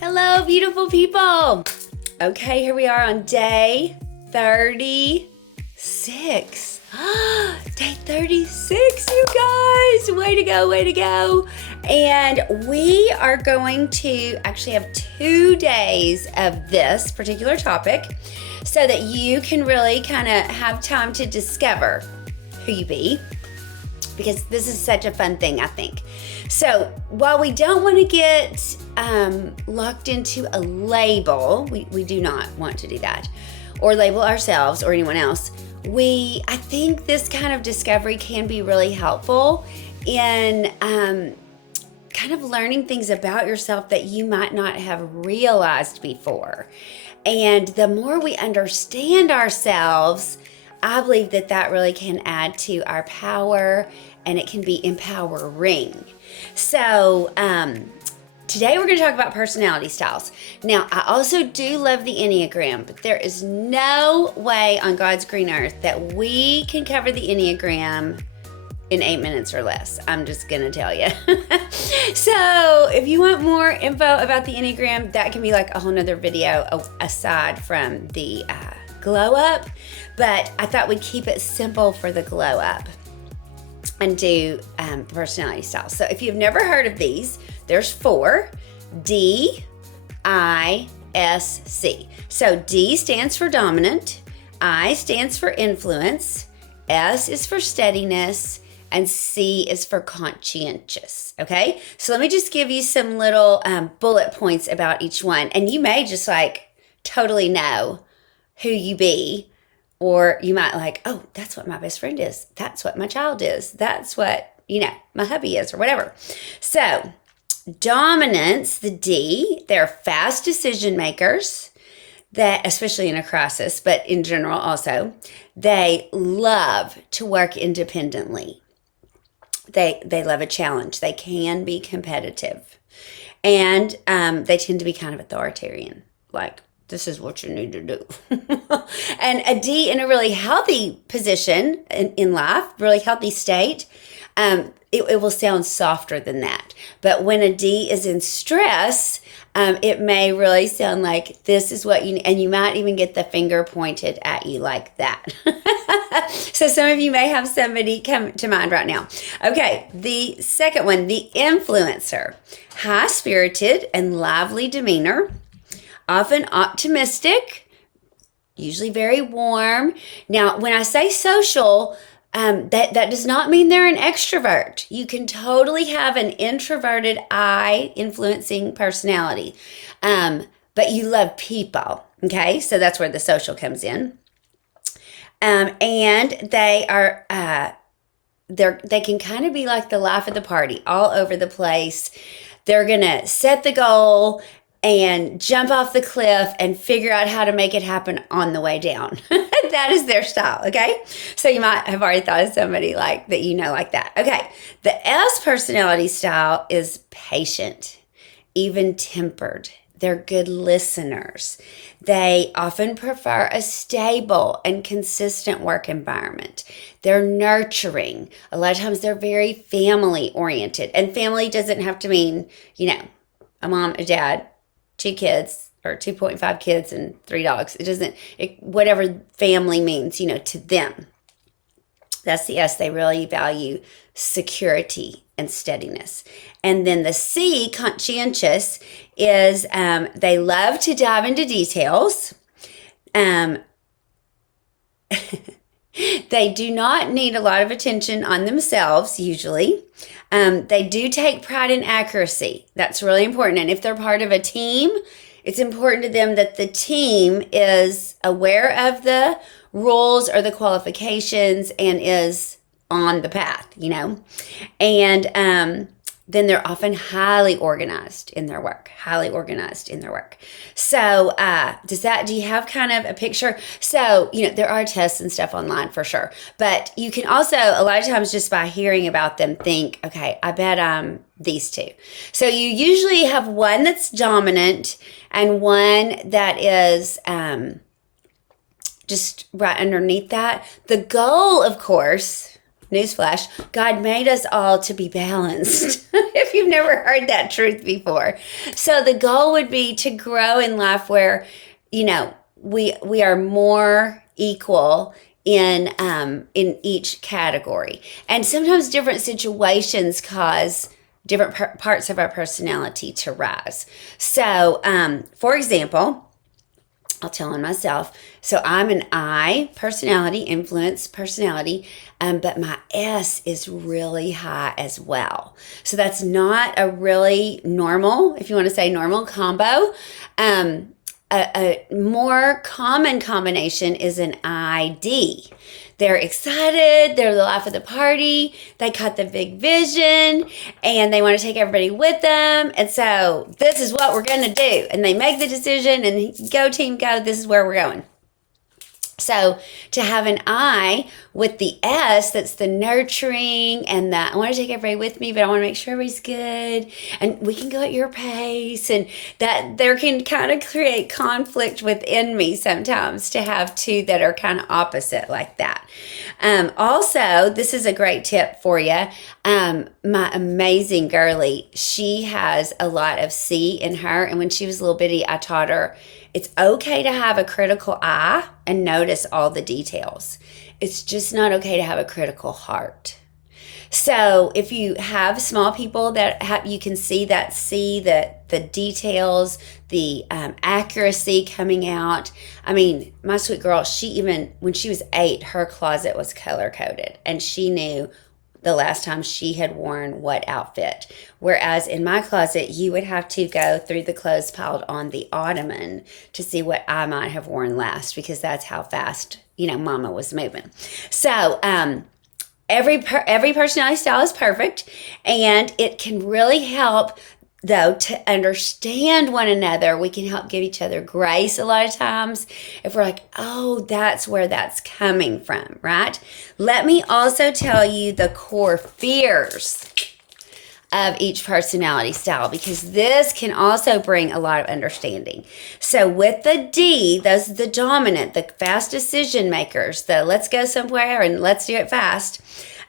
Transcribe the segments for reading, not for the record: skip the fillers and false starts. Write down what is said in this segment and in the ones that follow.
Hello, beautiful people. Okay, here we are on day 36. Day 36, you guys. Way to go, way to go. And we are going to actually have 2 days of this particular topic so that you can really kind of have time to discover who you be, because this is such a fun thing, I think. So while we don't want to get locked into a label, we do not want to do that, or label ourselves or anyone else. I think this kind of discovery can be really helpful in kind of learning things about yourself that you might not have realized before. And the more we understand ourselves, I believe that really can add to our power, and it can be empowering. So today we're going to talk about personality styles. Now, I also do love the Enneagram, but there is no way on God's green earth that we can cover the Enneagram in 8 minutes or less. I'm just going to tell you. So if you want more info about the Enneagram, that can be like a whole nother video aside from the glow up. But I thought we'd keep it simple for the glow up and do personality styles. So if you've never heard of these, there's 4: D, I, S, C. So D stands for dominant, I stands for influence, S is for steadiness, and C is for conscientious. Okay, so let me just give you some little bullet points about each one, and you may just like totally know who you be. Or you might like, oh, that's what my best friend is. That's what my child is. That's what, my hubby is, or whatever. So dominance, the D, they're fast decision makers, that especially in a crisis, but in general also, they love to work independently. They love a challenge. They can be competitive. And they tend to be kind of authoritarian, like, this is what you need to do. And a D in a really healthy position in life, really healthy state, it will sound softer than that. But when a D is in stress, it may really sound like this is what you need, and you might even get the finger pointed at you like that. So some of you may have somebody come to mind right now. Okay, the second one, the influencer. High-spirited and lively demeanor. Often optimistic, usually very warm. Now, when I say social, that does not mean they're an extrovert. You can totally have an introverted I influencing personality, but you love people. Okay, so that's where the social comes in. And they are they can kind of be like the life of the party, all over the place. They're gonna set the goal and jump off the cliff and figure out how to make it happen on the way down. That is their style, okay? So you might have already thought of somebody like that, like that. Okay, the S personality style is patient, even-tempered. They're good listeners. They often prefer a stable and consistent work environment. They're nurturing. A lot of times they're very family-oriented. And family doesn't have to mean, a mom, a dad, 2 kids, or 2.5 kids and 3 dogs. Whatever family means, to them. That's the S. They really value security and steadiness. And then the C, conscientious, is they love to dive into details. They do not need a lot of attention on themselves, usually. They do take pride in accuracy. That's really important. And if they're part of a team, it's important to them that the team is aware of the rules or the qualifications and is on the path, And then they're often highly organized in their work. So do you have kind of a picture? So, there are tests and stuff online for sure. But you can also, a lot of times just by hearing about them, think, okay, I bet I'm these 2. So you usually have one that's dominant and one that is just right underneath that. The goal, of course, newsflash, God made us all to be balanced. If you've never heard that truth before. So the goal would be to grow in life where, we are more equal in each category. And sometimes different situations cause different parts of our personality to rise. So, for example, I'll tell on myself. So I'm an I personality, influence personality, but my S is really high as well. So that's not a really normal, if you want to say normal combo. A more common combination is an ID. They're excited, they're the life of the party, they got the big vision, and they want to take everybody with them. And so this is what we're going to do. And they make the decision and go team go, this is where we're going. So to have an I with the S, that's the nurturing and the, I want to take everybody with me, but I want to make sure everybody's good and we can go at your pace, and that there can kind of create conflict within me sometimes to have two that are kind of opposite like that. Also, this is a great tip for you. My amazing girly, she has a lot of C in her, and when she was a little bitty, I taught her it's okay to have a critical eye and notice all the details. It's just not okay to have a critical heart. So if you have small people that you can see the details, the accuracy coming out. I mean, my sweet girl, she even, when she was 8, her closet was color-coded, and she knew the last time she had worn what outfit. Whereas in my closet, you would have to go through the clothes piled on the ottoman to see what I might have worn last, because that's how fast, mama was moving. So, every personality style is perfect, and it can really help, though, to understand one another. We can help give each other grace a lot of times if we're like, oh, that's where that's coming from, right? Let me also tell you the core fears of each personality style, because this can also bring a lot of understanding. So with the D, those are the dominant, the fast decision makers, the let's go somewhere and let's do it fast.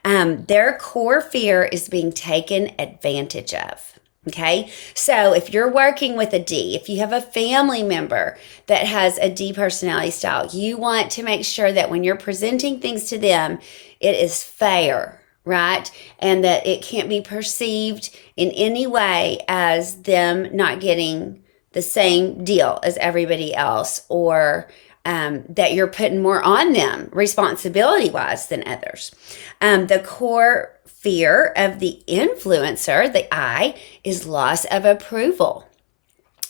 Their core fear is being taken advantage of. Okay, so if you're working with a D, if you have a family member that has a D personality style, you want to make sure that when you're presenting things to them, it is fair, right? And that it can't be perceived in any way as them not getting the same deal as everybody else, or that you're putting more on them responsibility-wise than others. The core fear of the influencer, the I, is loss of approval.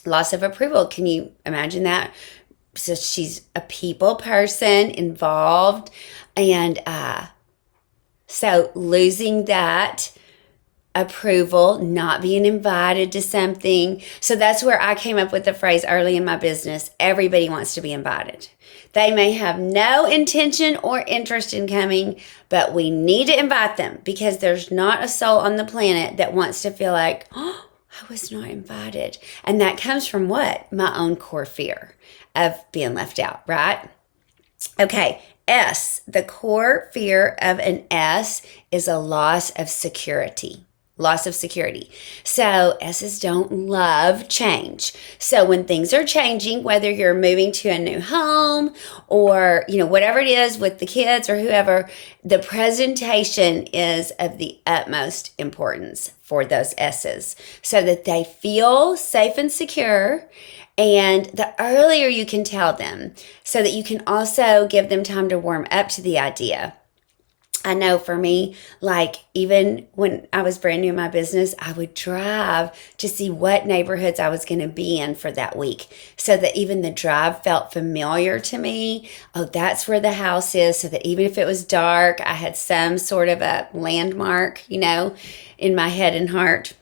Loss of approval. Can you imagine that? So she's a people person involved, and so losing that approval, not being invited to something. So that's where I came up with the phrase early in my business, everybody wants to be invited. They may have no intention or interest in coming, but we need to invite them, because there's not a soul on the planet that wants to feel like, oh, I was not invited. And that comes from what? My own core fear of being left out, right? Okay, S, the core fear of an S is a loss of security. Loss of security. So S's don't love change. So when things are changing, whether you're moving to a new home or, whatever it is with the kids or whoever, the presentation is of the utmost importance for those S's, so that they feel safe and secure. And the earlier you can tell them, so that you can also give them time to warm up to the idea. I know for me, like even when I was brand new in my business, I would drive to see what neighborhoods I was going to be in for that week, so that even the drive felt familiar to me. Oh, that's where the house is. So that even if it was dark, I had some sort of a landmark, in my head and heart.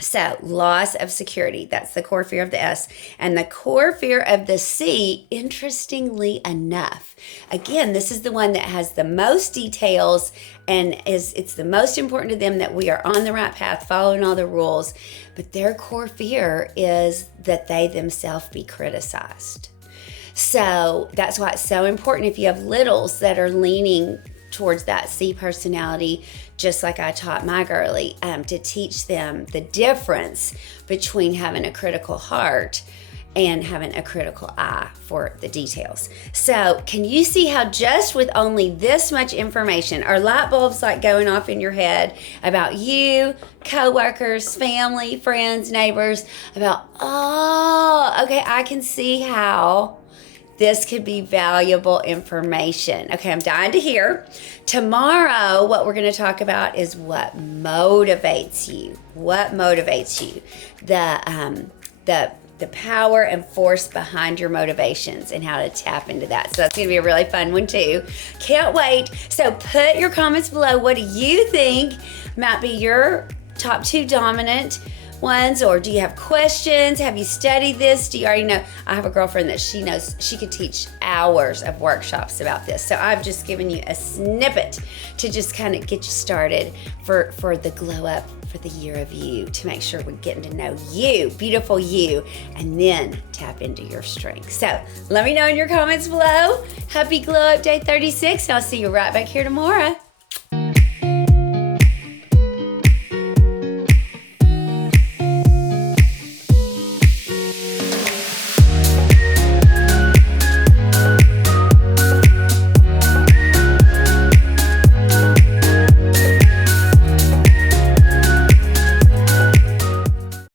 So loss of security, that's the core fear of the S. And the core fear of the C, interestingly enough, again, this is the one that has the most details, and it's the most important to them that we are on the right path, following all the rules. But their core fear is that they themselves be criticized. So that's why it's so important, if you have littles that are leaning towards that C personality, just like I taught my girlie, to teach them the difference between having a critical heart and having a critical eye for the details. So can you see how just with only this much information, are light bulbs like going off in your head about you, coworkers, family, friends, neighbors, about, oh, okay, I can see how this could be valuable information. Okay, I'm dying to hear. Tomorrow, what we're going to talk about is what motivates you. What motivates you? The power and force behind your motivations and how to tap into that. So that's going to be a really fun one too. Can't wait. So put your comments below. What do you think might be your top 2 dominant ones, or do you have questions? Have you studied this? Do you already know? I have a girlfriend that she knows she could teach hours of workshops about this. So I've just given you a snippet to just kind of get you started for the glow up for the year of you, to make sure we're getting to know you, beautiful you, and then tap into your strength. So let me know in your comments below. Happy Glow Up Day 36, and I'll see you right back here tomorrow.